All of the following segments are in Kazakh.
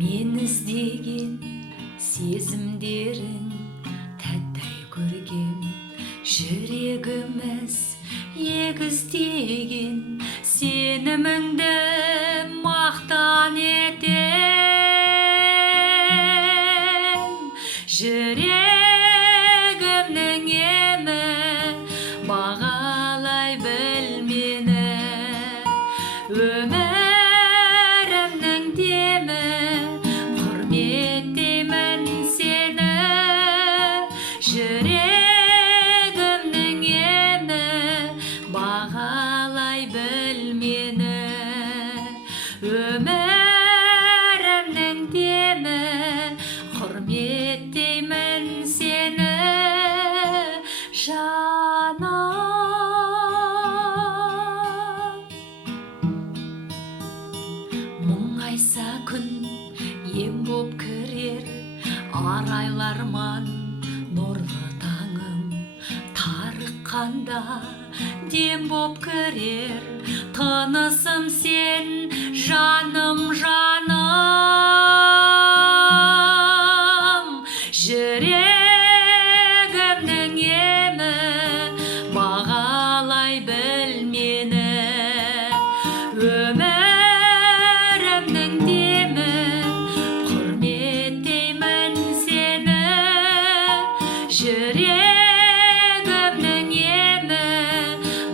Мен іздеген сезімдерін тәттай көргем, жүрегіміз егіздеген сеніміңді мақтан етем. Жүрегімнің емі бағалай біл мені, өмірімнің демі құрметтеймін сені. Жүрегімнің емі бағалай біл мені, өмірімнің демі құрметтеймін сені. Жаным, мұңайса күн ем боп кірер, арайларман нұрлы таңым, тарыққанда дем боп кірер, тынысым сен жаным, жаным. Жүрегімнің емі бағалай біл мені, өмірімнің демі құрметтеймін сені. Жүрегімнің емі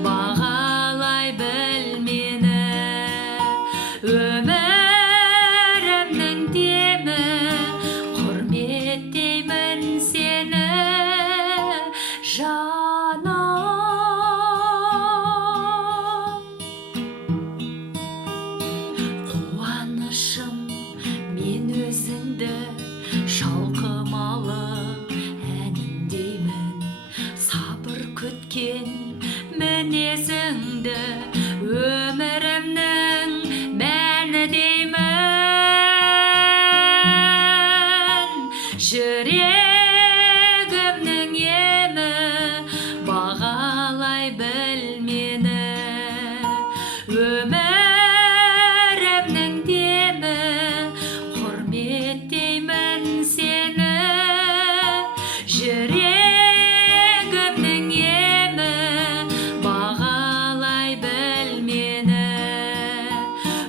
бағалай біл мені, өмірімнің демі құрметтеймін сені. Жаным, қуанышым мен өзіңді шалқымалы әнімдеймін, сабыр күткен мінезіңді өмірімнің мәні деймін. Жүрегімнің емі бағалай біл мені, өмірімнің демі құрметтеймін сені. Жүрегімнің емі бағалай біл мені,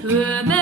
өмірімнің